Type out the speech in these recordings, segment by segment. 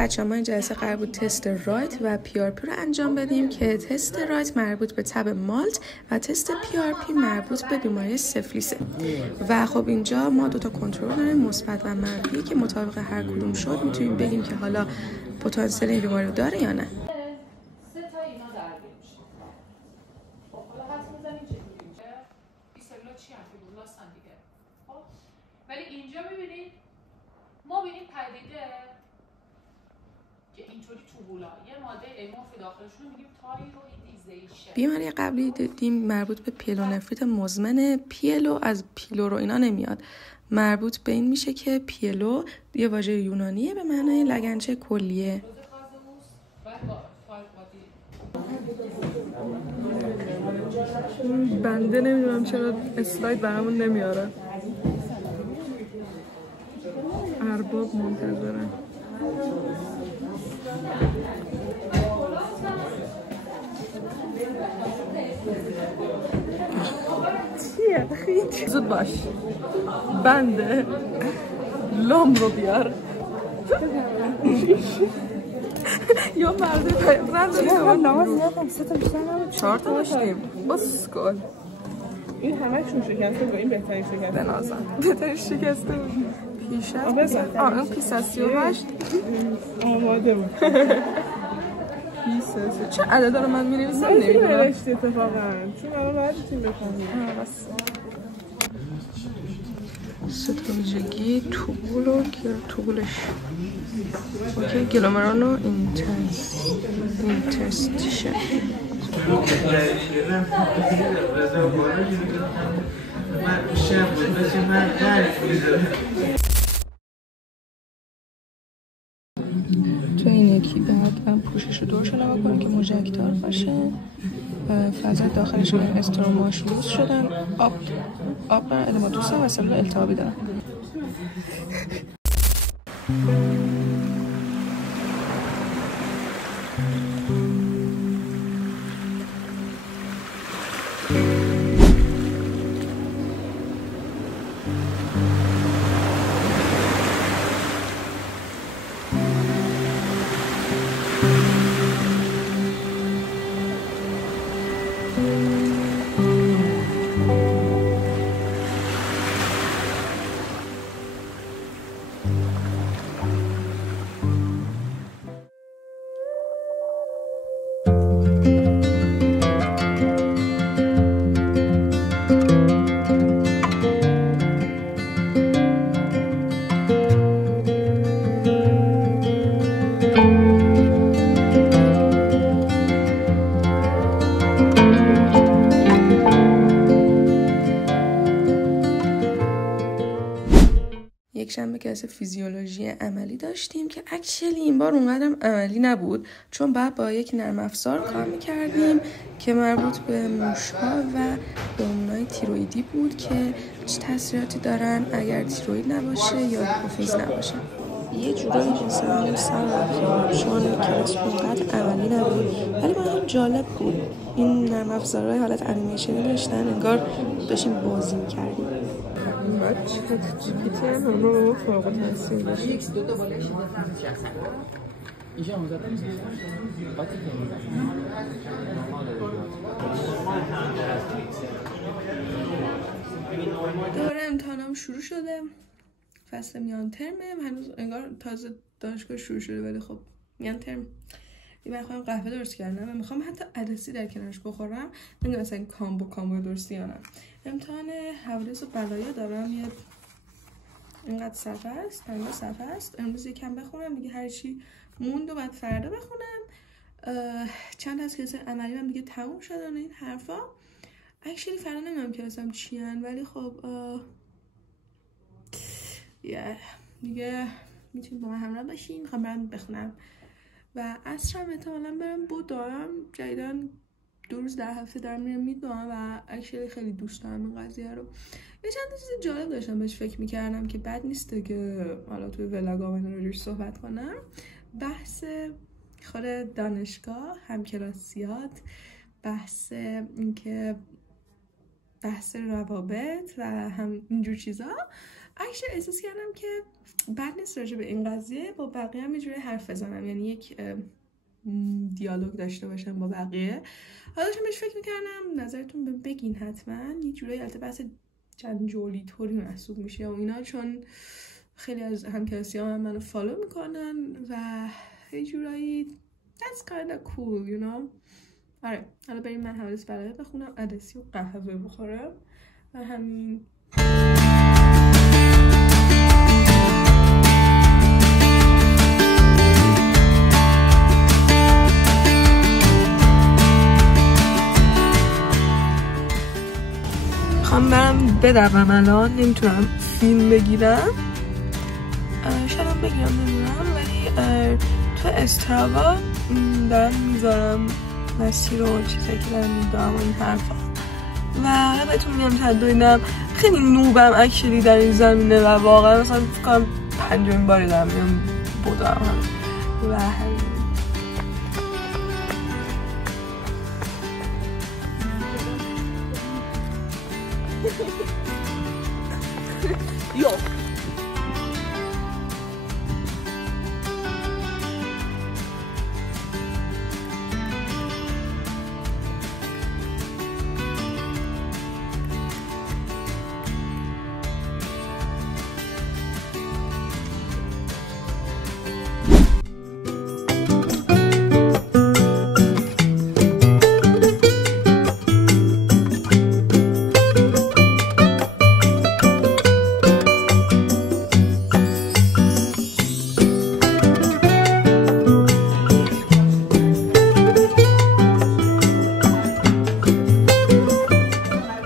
بچه ما این جلسه قرار بود تست رایت و PRP رو انجام بدیم که تست رایت مربوط به تب مالت و تست PRP مربوط به بیماری سفلیسه. و خب اینجا ما 2 کنترل داریم، مثبت و منفی، که مطابق هر کدوم شد میتونیم بگیم که حالا پتانسیل این بیماری رو داره یا نه. ولی اینجا ببینید ما ببینیم پدیده که اینطوری توبولا یه ماده امورفی داخلشون میگیم تایرویدیزیشن. بیماری قبلی دیدیم مربوط به پیلونفریت مزمن. پیلو از پیلو رو اینا نمیاد، مربوط به این میشه که پیلو یه واژه یونانیه به معنای لگنچه کلیه. بنده نمیدونم چرا اسلاید برامون نمیاره. ارباب منتظرن. چیه؟ خیلی زود باش. بنده لام رو بیار. یا مرده نماز زیادم 3 تا بیشتر نبود، 4 تا داشتیم. بس کن. این همه‌شون شکسته بود. این بهترین شکسته. بنازم بهترین شکسته بود. پیش از اون پیس از 38 آماده بود. پیس چه عدد رو من می‌نویسم نمی‌دونم. نوشته اتفاقا چون الان باید تیم بخونیم. بس ستونجگی توبول و توبولش اوکی. گلومران و اینترستیشن. تو این یکی بعد پوشش رو دورش رو نگاه کنیم که مژکتار باشه. فضای داخلش استروماش روز شدن، آب برن ادماتوس و سلول التهابی دارن. یک شنبه کلاس فیزیولوژی عملی داشتیم که اکچولی این بار اونقدرم عملی نبود، چون بعد با یک نرم افزار کار میکردیم که مربوط به موش‌ها و هورمون‌های تیروئیدی بود که چه تاثیراتی دارن اگر تیروئید نباشه یا هیپوفیز نباشه. یه جورایی مثلا سر رفتم چون کلاس اونقدر عملی نبود، ولی برام جالب بود. این نرم افزارهای حالت انیمیشنی داشتن، انگار داشتیم بازی میکردیم. چت جی پی تی هم رو فوق التحصیل داشتیم. دوباره امتحانم شروع شده. فصل میان ترمه، هنوز انگار تازه دانشگاه شروع شده، ولی خب میان ترم. یه وقت خودم قهوه درست کردم و میخوام حتی عدسی در کنارش بخورم. نمیدونم اصلا کامبو درستی یا نه. امتحان حوادث و بلایا دارم. یه اینقدر صفحه است، 5 صفحه است. امروز یکم بخونم دیگه، هر چی موند و بعد فردا بخونم. چند از کلاس عملی هم دیگه تموم شدن این حرفا. اکچولی فردا نمیدونم کلاسم چی ان، ولی خب دیگه میتونید با من همراه باشین. میخوام برم بخونم و عصرم احتمالا برم دارم. جدیدن 2 روز در هفته دارم میرم میدوام و اکچولی خیلی دوست دارم این قضیه رو. یه چند چیز جالب داشتم بهش فکر میکردم که بد نیسته که حالا توی ولاگام اینو روش صحبت کنم. بحث خود دانشگاه، همکلاسیات، بحث اینکه بحث روابط و هم اینجور چیزا. عکس احساس کردم که بد نیست راجع به این قضیه با بقیه هم یه جوری حرف بزنم، یعنی یک دیالوگ داشته باشم با بقیه. حالا داشتم بهش فکر میکردم، نظرتون بگین حتما. یه جورایی البته بحث جنجالی طوری محسوب میشه و اینا، چون خیلی از همکلاسی‌هام هم منو فالو میکنن و یه جورایی that's kind of cool you know. آره حالا بریم من حوادث بلده بخونم، عدسی و قهوه بخورم و همین. میخوام برم بدوم الان، نمیتونم فیلم بگیرم، شاید هم بگیرم نمیدونم، ولی تو استراوا دارم میذارم مسیر و چیزایی که دارم میدارم و این حرفا و بهتون میگم تدوینم خیلی نوبم اکشلی در این زمینه و واقعا مثلا فکر کنم 5مین باری دارم میام بودم و همین. Yo.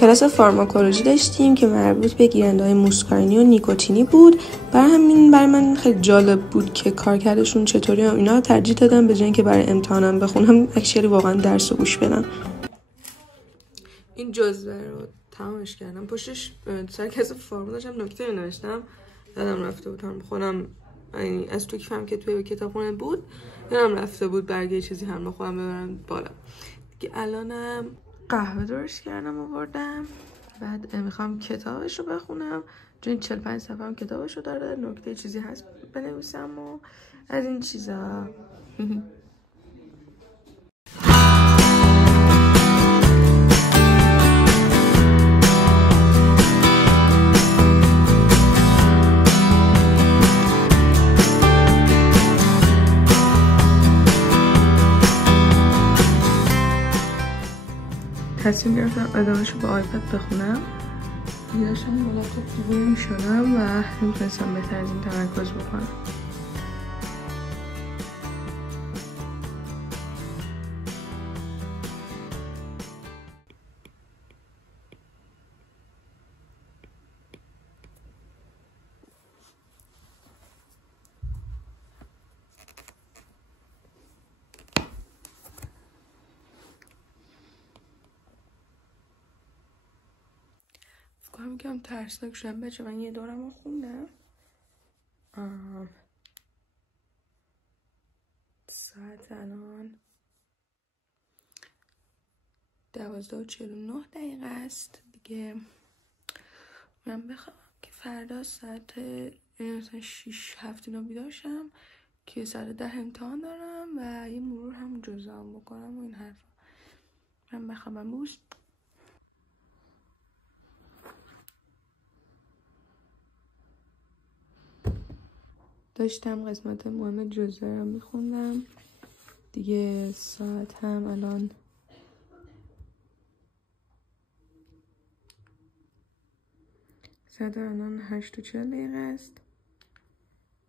کلاس فارماکولوژی داشتیم که مربوط به گیرنده‌های موسکارینی و نیکوتینی بود. برای همین برای من خیلی جالب بود که کارکردشون چطوری و اینا. ترجیح دادم به جای اینکه برای امتحانم بخونم اکچولی واقعا درس رو گوش بدم. این جزوه رو تمامش کردم. پشتش سر کلاس فارما داشتم نکته نوشتم، یادم رفته بود خودم، یعنی از تو کیفم که توی کتابخونه بود یادم رفته بود برگه چیزی هم خودم ببرم بالا. دیگه الانم قهوه درست کردم آوردم، بعد میخوام کتابش رو بخونم چون 45 صفحه هم کتابش رو داره، نکته چیزی هست بنویسم و از این چیزا. تصمیم گرفتم ادامه‌شو با آیپد بخونم. دیداشم با لپتاپ دیوونه میشدم و نمیتونستم بهتر از این تمرکز بکنم. فکرم کم ترسناک شدم بچه، من یه دورم رو خوندم. ساعت الان 12:49 است دیگه. من بخوام که فردا ساعت 6-7 اینا بیدار شم که ساعت 10 امتحان دارم و یه مرور هم جزام بکنم و این حرفا. من بخوام بوست. داشتم قسمت مهم جزوه رو میخوندم دیگه. ساعت هم الان ساعت الان 8:40 است.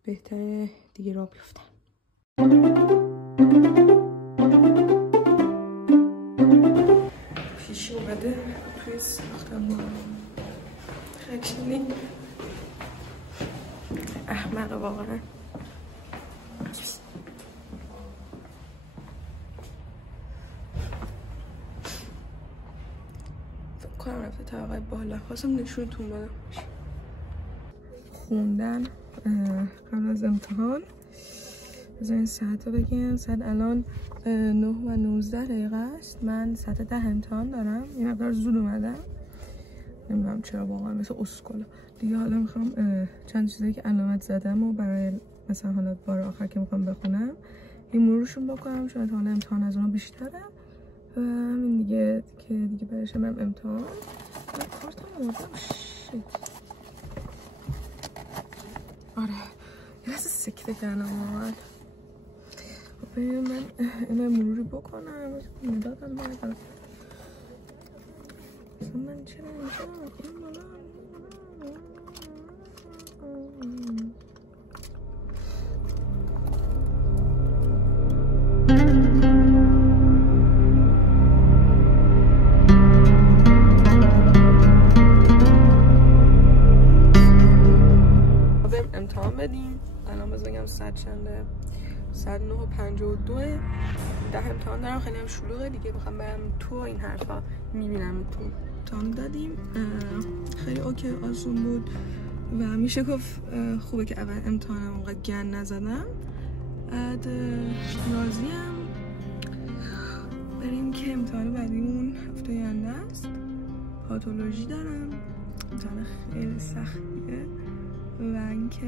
بهتره دیگه راه بیفتم. پیش اومده توی ساختم خیلی احمقه واقعا. فکر کنم رفته طبقه بالا. خواستم نشونتون بدم. خوندن قبل از امتحان. بذارین ساعت رو بگم. ساعت الان 9:19 است. من ساعت 10 امتحان دارم. یه مقدار زود اومدم نمیدونم چرا واقعا مثل اسکولا دیگه. حالا میخوام چند چیزایی که علامت زدم و برای مثلا حالا بار آخر که میخوام بخونم این مرورشون بکنم. شاید حالا امتحان از اون بیشتره و همین دیگه که دیگه برش برم امتحان. کارتم آوردم. آره یه لحظه سکته کردم واقعا. بریم من اینو مروری بکنم. مدادم باید من چرا این مالا امتحان بدیم. الان بزنگم 100 چنده 109:52 ده امتحان دارم. خیلی هم شلوغه دیگه. بخوام برم تو این حرفا میبینم تو. امتحان دادیم خیلی اوکی آسون بود و میشه گفت خوبه که اول امتحانم اونقدر گند نزدم. بعد راضیم. بریم که امتحان بعدیمون هفته آینده است. پاتولوژی دارم. امتحان خیلی سختیه و اینکه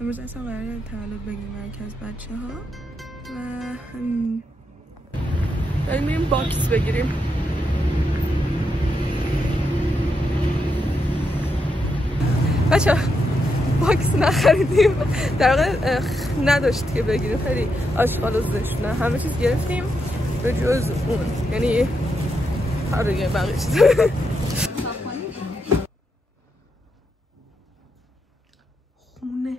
امروز اصلا قراره تولد بگیریم مرکز بچه ها و همین بریم میریم باکس بگیریم. بچه باکس نخریدیم، در واقع نداشت که بگیریم. خیلی آشغال و زشتونه. همه چیز گرفتیم به جز اون، یعنی دیگه بقیه چیز. خونه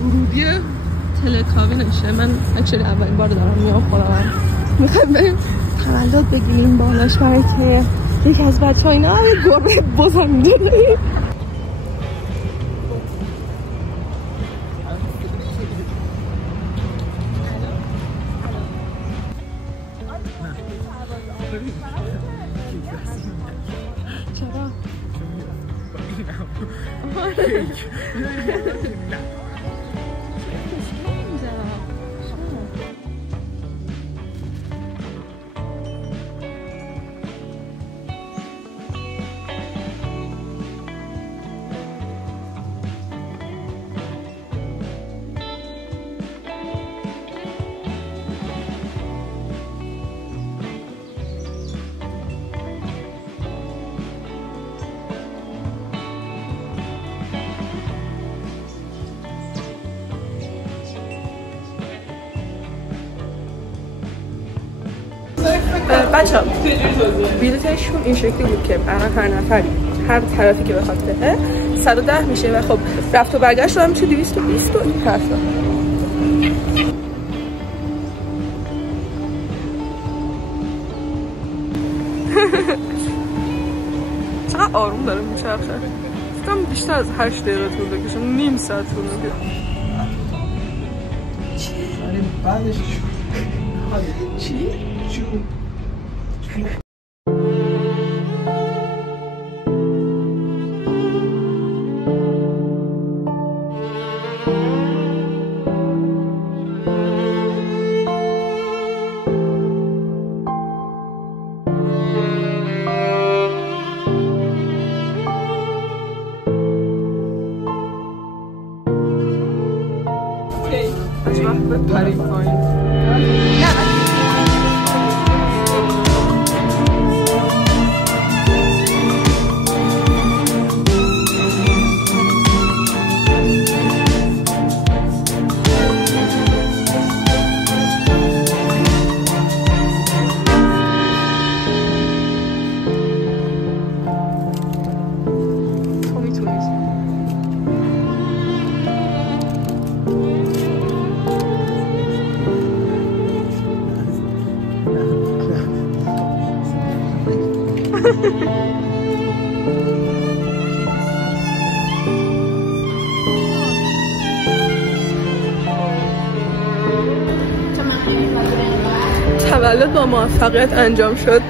ورودی تلکابینشه. من اکچولی اولین بار دارم میام. خودم میخوایم بریم تولد بگیریم بالاش برای که یکی از بچه ها اینا یه گربه بزن میدونی. چرا؟ بچه ها بیلتشون این شکلی بود که الان هر نفری هر طرفی که بخواد بده 110 میشه و خب رفت و برگشت رو هم میشه 220 و این طرف چقدر آروم داره میچرخه. فکرم بیشتر از 8 دقیقه طول بکشه. نیم ساعت طول میکشه. چی؟ از وقت بپریم پایین. تولد با موفقیت انجام شد.